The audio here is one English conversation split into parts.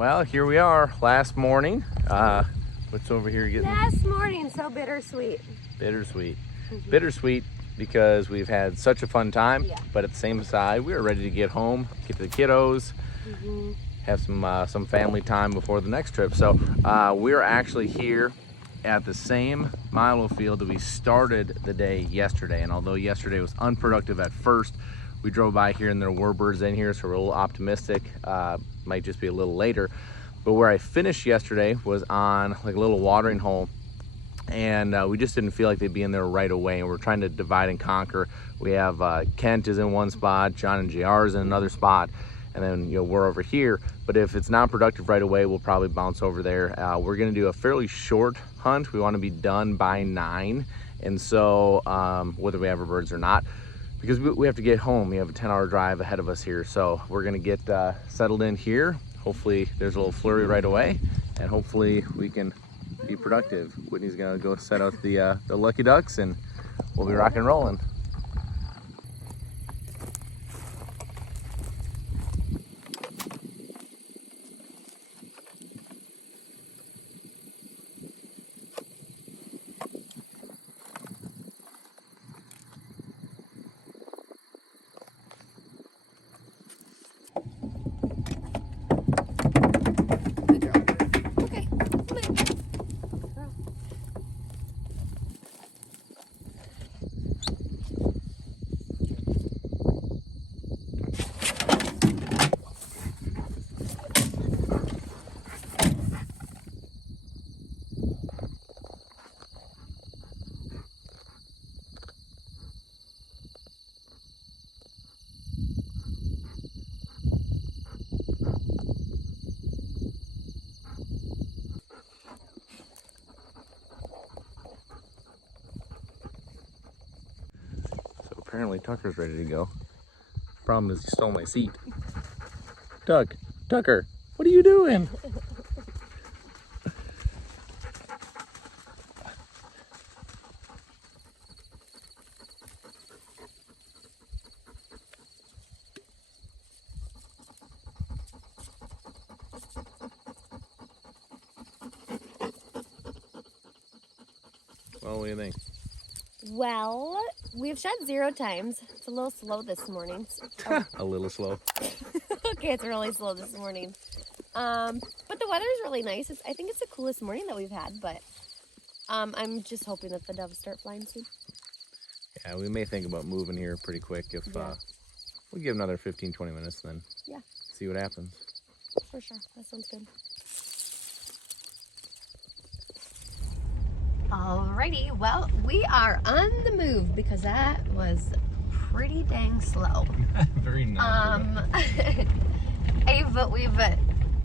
Well, here we are, last morning. What's over here getting? Last morning, so bittersweet. Bittersweet. Bittersweet because we've had such a fun time, but at the same side, we are ready to get home, get to the kiddos, have some family time before the next trip. So we're actually here at the same milo field that we started the day yesterday. And although yesterday was unproductive at first, we drove by here and there were birds in here, so we're a little optimistic. Might just be a little later. But where I finished yesterday was on like a little watering hole, and we just didn't feel like they'd be in there right away, and we're trying to divide and conquer. We have Kent is in one spot, John and JR is in another spot, and then we're over here. But if it's not productive right away, we'll probably bounce over there. We're gonna do a fairly short hunt. We want to be done by 9, and so whether we have our birds or not, because we have to get home. We have a 10-hour drive ahead of us here, so we're gonna get settled in here. Hopefully there's a little flurry right away, and hopefully we can be productive. Whitney's gonna go set out the lucky ducks, and we'll be rock and rolling. Apparently Tucker's ready to go. Problem is he stole my seat. Tucker, what are you doing? Well, what do you think? Well, we've shot 0 times. It's a little slow this morning. Oh. A little slow. Okay, it's really slow this morning. But the weather is really nice. I think it's the coolest morning that we've had, but I'm just hoping that the doves start flying soon. Yeah, we may think about moving here pretty quick if we give another 15-20 minutes, then see what happens. For sure. That sounds good. Alrighty, well, we are on the move because that was pretty dang slow. Very nice. We've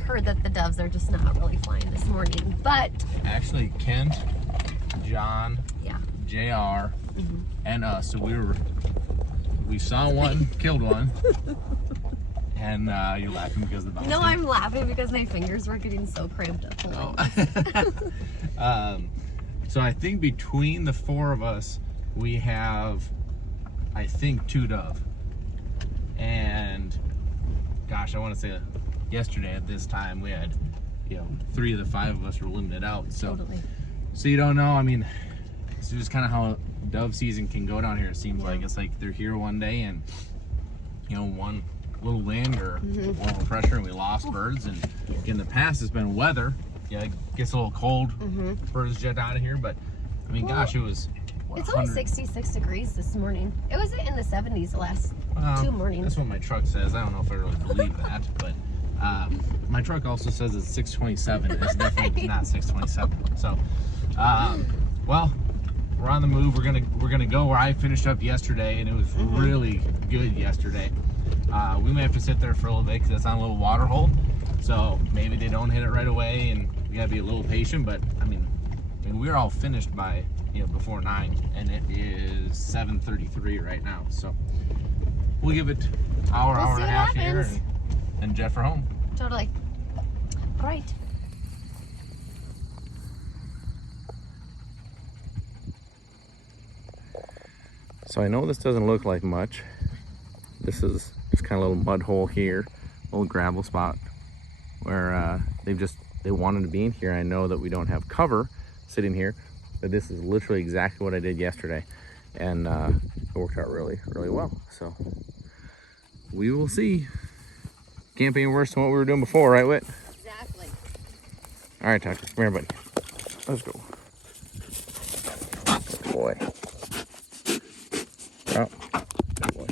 heard that the doves are just not really flying this morning, but actually Kent, John, JR, and us, so we saw one, killed one. And you're laughing because of the bouncing? No, I'm laughing because my fingers were getting so cramped up. So I think between the 4 of us, we have, I think, 2 dove. And gosh, I want to say yesterday at this time we had, 3 of the 5 of us were limited out. So, so you don't know. I mean, it's just kind of how dove season can go down here. It seems like it's like they're here one day, and one little wind or a little pressure, and we lost birds. And in the past, it's been weather. Yeah, it gets a little cold. Birds jet out of here, but I mean, gosh, it was. It's only 66 degrees this morning. It was in the 70s the last 2 mornings. That's what my truck says. I don't know if I really believe that, but my truck also says it's 627. It's definitely not 627. So, well, we're on the move. We're gonna go where I finished up yesterday, and it was really good yesterday. We may have to sit there for a little bit because it's on a little water hole. So maybe they don't hit it right away, and we gotta be a little patient. But I mean, we're all finished by before 9, and it is 7:33 right now. So we'll give it hour and a half here, and jet for home. Totally. All right. So I know this doesn't look like much. This is just kind of a little mud hole here, little gravel spot, where they wanted to be in here. I know that we don't have cover sitting here, but this is literally exactly what I did yesterday, and it worked out really, really well. So we will see. Can't be any worse than what we were doing before, right, Whit? Exactly. All right, Tucker, come here, buddy. Let's go. Good boy. Oh, good boy.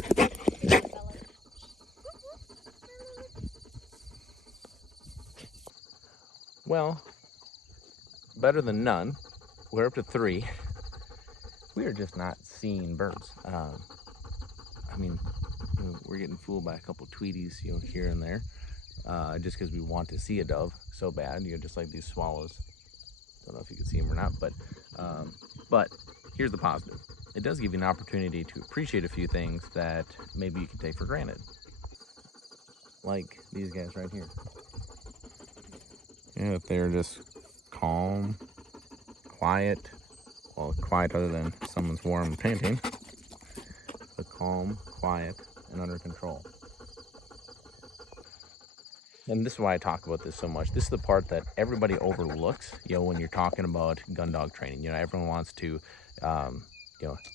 Well, better than none. We're up to 3. We are just not seeing birds. I mean, we're getting fooled by a couple tweeties, here and there, just because we want to see a dove so bad, just like these swallows. Don't know if you can see them or not, but here's the positive. It does give you an opportunity to appreciate a few things that maybe you can take for granted, like these guys right here. Yeah, they're just calm, quiet. Well, quiet other than someone's warm painting, but calm, quiet, and under control. And this is why I talk about this so much. This is the part that everybody overlooks, when you're talking about gun dog training. Everyone wants to,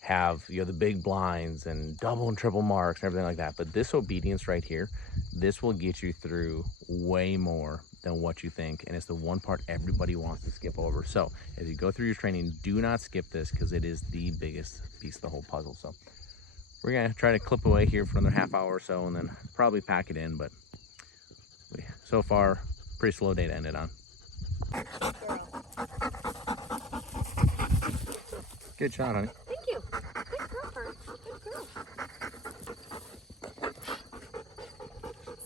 have, the big blinds and double and triple marks and everything like that. But this obedience right here, this will get you through way more than what you think. And it's the one part everybody wants to skip over. So as you go through your training, do not skip this, because it is the biggest piece of the whole puzzle. So we're going to try to clip away here for another half hour or so, and then probably pack it in. But so far, pretty slow day to end it on. Good shot, honey. Thank you. Good girl, Fern. Good girl.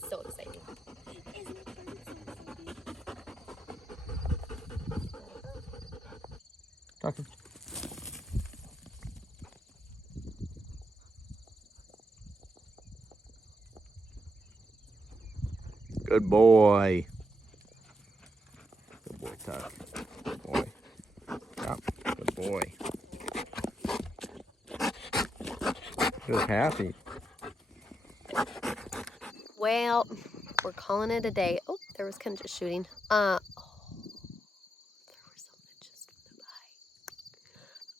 So exciting. Isn't it fun? Tucker. Good boy. Good boy, Tuck. Good boy. Yep. Good boy. Just happy. Well, we're calling it a day. Oh, there was kind of just shooting. There was something just flew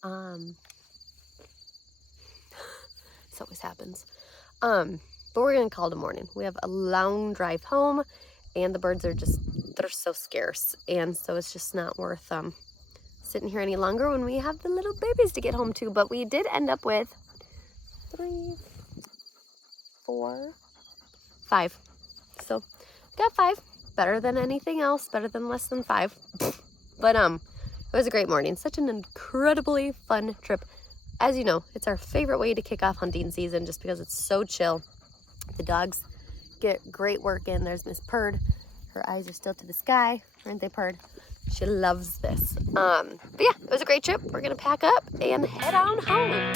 by. This always happens. But we're gonna call it a morning. We have a long drive home, and the birds they're so scarce, and so it's just not worth sitting here any longer when we have the little babies to get home to. But we did end up with 3, 4, 5. So got 5. Better than anything else. Better than less than 5. But it was a great morning. Such an incredibly fun trip. As you know, it's our favorite way to kick off hunting season, just because it's so chill. The dogs get great work in. There's Miss Purd. Her eyes are still to the sky. Aren't they, Purd? She loves this. But yeah, it was a great trip. We're going to pack up and head on home.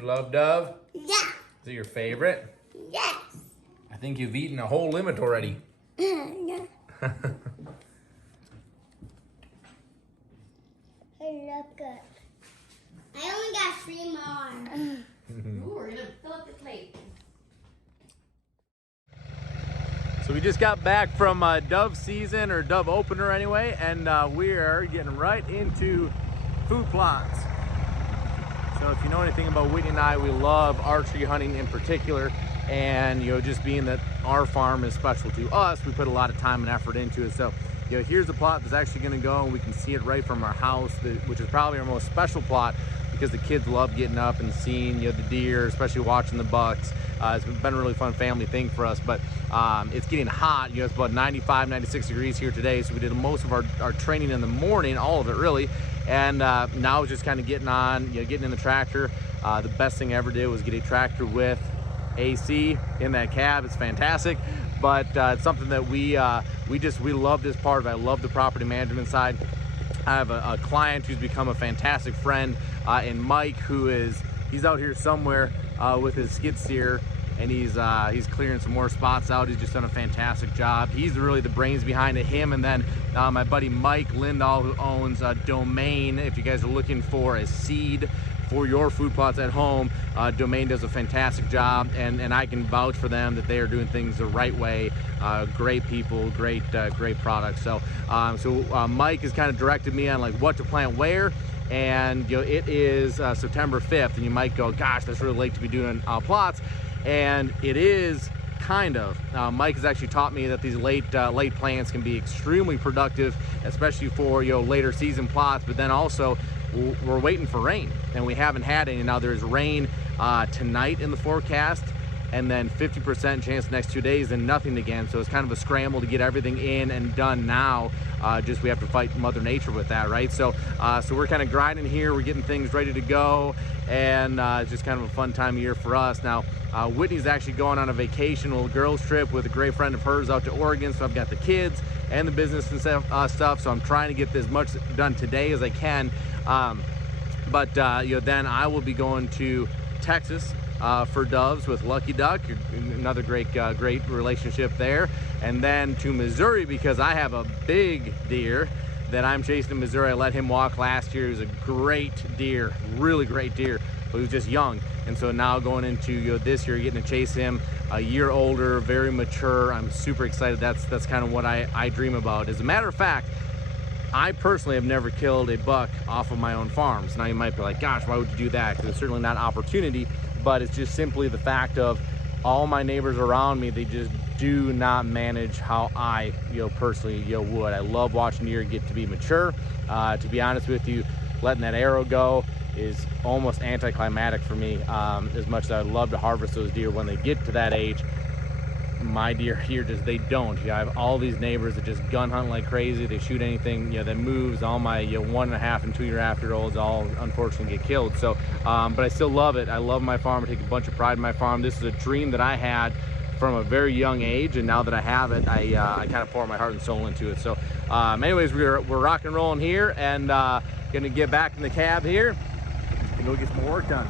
Love dove? Yeah. Is it your favorite? Yes. I think you've eaten a whole limit already. Yeah. Hey, look good. I only got 3 more. Ooh, we're gonna fill up the plate. So we just got back from dove season, or dove opener anyway, and we are getting right into food plots. So if you know anything about Whitney and I, we love archery hunting in particular, and just being that our farm is special to us, we put a lot of time and effort into it. So here's the plot that's actually going to go, and we can see it right from our house, which is probably our most special plot, because the kids love getting up and seeing, you know, the deer, especially watching the bucks. It's been a really fun family thing for us, but it's getting hot. You know, it's about 95, 96 degrees here today, so we did most of our training in the morning, all of it really, and now it's just kind of getting on, you know, getting in the tractor. The best thing I ever did was get a tractor with AC in that cab. It's fantastic, but it's something that we love this part of it. I love the property management side. I have a client who's become a fantastic friend in Mike, he's out here somewhere with his skid steer, and he's clearing some more spots out. He's just done a fantastic job. He's really the brains behind it. Him, and then my buddy Mike Lindahl, who owns Domain. If you guys are looking for a seed for your food plots at home, Domain does a fantastic job, and I can vouch for them that they are doing things the right way. Great people, great products. So Mike has kind of directed me on like what to plant where, and you know, it is September 5th, and you might go, gosh, that's really late to be doing plots, and it is kind of. Mike has actually taught me that these late plants can be extremely productive, especially for, you know, later season plots. But then also we're waiting for rain, and we haven't had any. Now there's rain tonight in the forecast, and then 50% chance the next 2 days, and nothing again. So it's kind of a scramble to get everything in and done now. Just we have to fight Mother Nature with that, right? So we're kind of grinding here. We're getting things ready to go, and it's just kind of a fun time of year for us. Now Whitney's actually going on a vacation, a little girls trip with a great friend of hers out to Oregon. So I've got the kids and the business and stuff. So I'm trying to get as much done today as I can. But you know, then I will be going to Texas for doves with Lucky Duck, another great relationship there, and then to Missouri because I have a big deer that I'm chasing in Missouri. I let him walk last year. He was a great deer, really great deer, but he was just young. And so now going into, you know, this year, getting to chase him, a year older, very mature. I'm super excited. That's kind of what I dream about. As a matter of fact, I personally have never killed a buck off of my own farms. Now you might be like, gosh, why would you do that? Because it's certainly not opportunity, but it's just simply the fact of all my neighbors around me, they just do not manage how I, you know, personally, you know, would. I love watching deer get to be mature. To be honest with you, letting that arrow go is almost anticlimactic for me. As much as I'd love to harvest those deer when they get to that age, my deer here they don't. I have all these neighbors that just gun hunt like crazy. They shoot anything, you know, that moves. All my 1.5 and 2 year after-olds all unfortunately get killed. So but I still love it. I love my farm. I take a bunch of pride in my farm. This is a dream that I had from a very young age, and now that I have it, I kind of pour my heart and soul into it. So anyways, we're rock and rolling here, and gonna get back in the cab here and go get some more work done.